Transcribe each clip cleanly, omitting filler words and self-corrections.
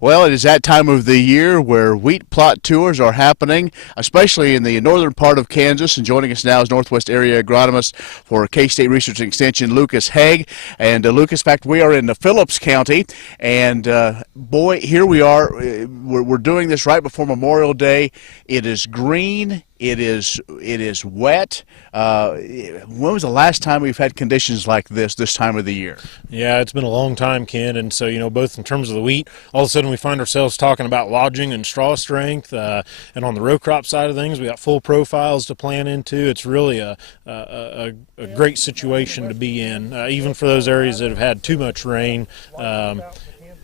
Well, it is that time of the year where wheat plot tours are happening, especially in the northern part of Kansas. And joining us now is Northwest Area Agronomist for K-State Research and Extension, Lucas Haag. And Lucas, in fact, we are in the Phillips County, and boy, here we are. We're doing this right before Memorial Day. It is green. It is wet. When was the last time we've had conditions like this time of the year? Yeah, it's been a long time, Ken. And so, both in terms of the wheat, all of a sudden we find ourselves talking about lodging and straw strength. And on the row crop side of things, we got full profiles to plan into. It's really a great situation to be in, even for those areas that have had too much rain.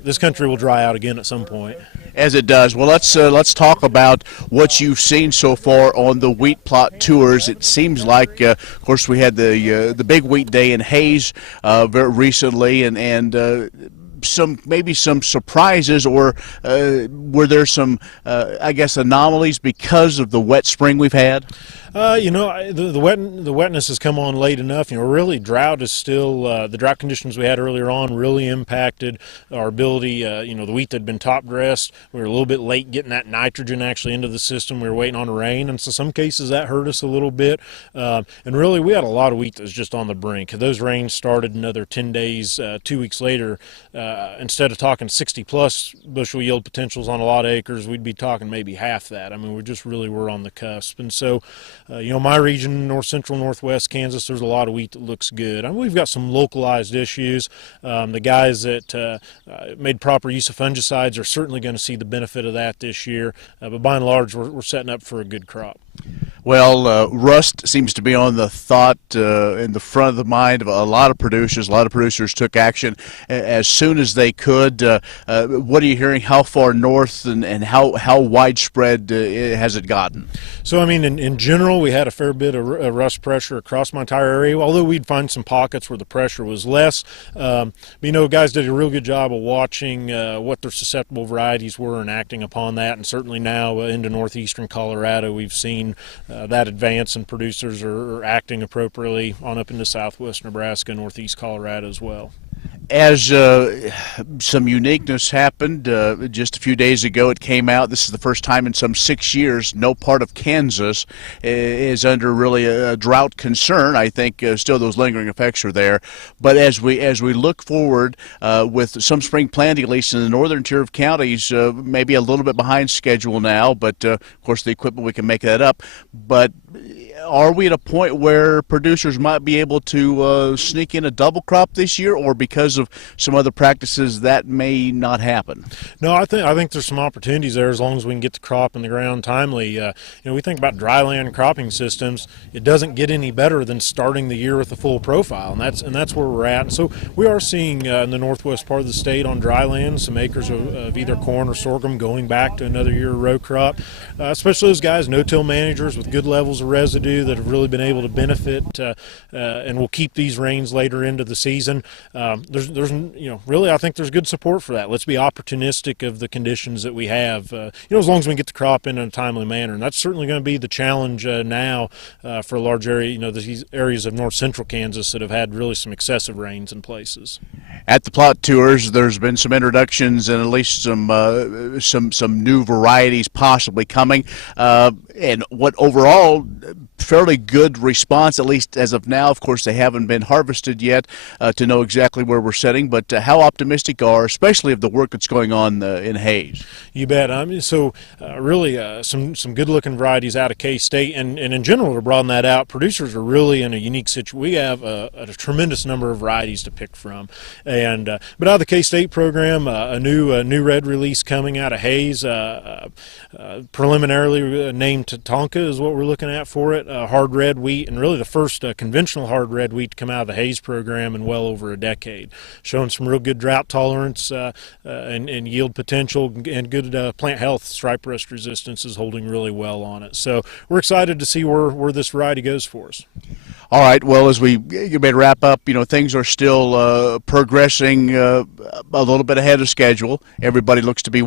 This country will dry out again at some point. As it does. Well, let's talk about what you've seen so far on the wheat plot tours. It seems like, of course, we had the big wheat day in Hayes very recently, and maybe some surprises, or were there some I guess anomalies because of the wet spring we've had? The wetness has come on late enough. Really, drought is still the drought conditions we had earlier on really impacted our ability. The wheat that had been top dressed, we were a little bit late getting that nitrogen actually into the system. We were waiting on rain, and so some cases that hurt us a little bit. And really, we had a lot of wheat that was just on the brink. Those rains started another 10 days, 2 weeks later. Instead of talking 60-plus bushel yield potentials on a lot of acres, we'd be talking maybe half that. I mean, we just really were on the cusp, and so. My region, north central, northwest Kansas, there's a lot of wheat that looks good. I mean, we've got some localized issues. The guys that made proper use of fungicides are certainly going to see the benefit of that this year. But by and large, we're setting up for a good crop. Well, rust seems to be on the thought in the front of the mind of a lot of producers. A lot of producers took action as soon as they could. What are you hearing? How far north and how widespread has it gotten? So, I mean, in general, we had a fair bit of rust pressure across my entire area, although we'd find some pockets where the pressure was less. Guys did a real good job of watching what their susceptible varieties were and acting upon that, and certainly now into northeastern Colorado, we've seen that advance, and producers are acting appropriately on up into southwest Nebraska, northeast Colorado as well. As some uniqueness happened just a few days ago, it came out. This is the first time in some 6 years no part of Kansas is under really a drought concern. I think still those lingering effects are there. But as we look forward with some spring planting, at least in the northern tier of counties, maybe a little bit behind schedule now. But of course, the equipment, we can make that up. But are we at a point where producers might be able to sneak in a double crop this year, or because of some other practices that may not happen? No, I think there's some opportunities there as long as we can get the crop in the ground timely. We think about dryland cropping systems. It doesn't get any better than starting the year with a full profile, and that's where we're at. And so we are seeing in the northwest part of the state on dryland some acres of either corn or sorghum going back to another year of row crop, especially those guys, no-till managers with good levels of residue that have really been able to benefit and will keep these rains later into the season. Really, I think there's good support for that. Let's be opportunistic of the conditions that we have, as long as we can get the crop in a timely manner. And that's certainly going to be the challenge now for a large area, these areas of north central Kansas that have had really some excessive rains in places. At the plot tours, there's been some introductions and at least some new varieties possibly coming, and what overall fairly good response, at least as of now. Of course, they haven't been harvested yet to know exactly where we're setting, but how optimistic are, especially of the work that's going on in Hayes? You bet. Really some good-looking varieties out of K-State, and in general, to broaden that out, producers are really in a unique situation. We have a tremendous number of varieties to pick from, but out of the K-State program, a new red release coming out of Hayes, preliminarily named Tonka is what we're looking at for it. Hard red wheat, and really the first conventional hard red wheat to come out of the Hayes program in well over a decade, showing some real good drought tolerance and yield potential and good plant health. Stripe rust resistance is holding really well on it. So we're excited to see where this variety goes for us. All right. Well, as we get ready to wrap up, things are still progressing a little bit ahead of schedule. Everybody looks to be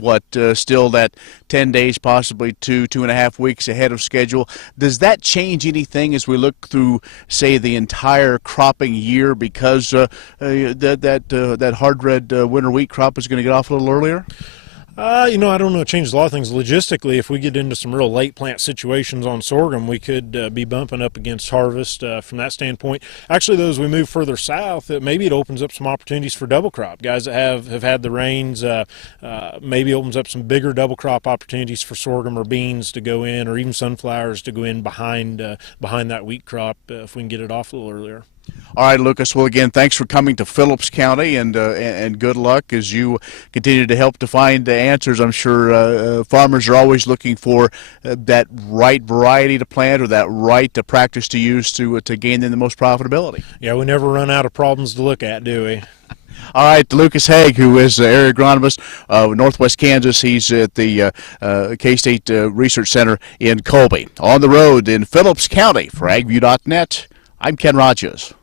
still that 10 days, possibly 2.5 weeks ahead of schedule. Does that change anything as we look through, say, the entire cropping year, because that hard red winter wheat crop is going to get off a little earlier? I don't know. It changes a lot of things logistically. If we get into some real late plant situations on sorghum, we could be bumping up against harvest from that standpoint. Actually, though, as we move further south, maybe it opens up some opportunities for double crop. Guys that have had the rains, maybe opens up some bigger double crop opportunities for sorghum or beans to go in, or even sunflowers to go in behind that wheat crop if we can get it off a little earlier. All right, Lucas. Well, again, thanks for coming to Phillips County, and good luck as you continue to help to find the answers. I'm sure farmers are always looking for that right variety to plant or that right practice to use to gain them the most profitability. Yeah, we never run out of problems to look at, do we? All right, Lucas Haag, who is the area agronomist of Northwest Kansas. He's at the K-State Research Center in Colby. On the road in Phillips County for AgView.net, I'm Ken Rogers.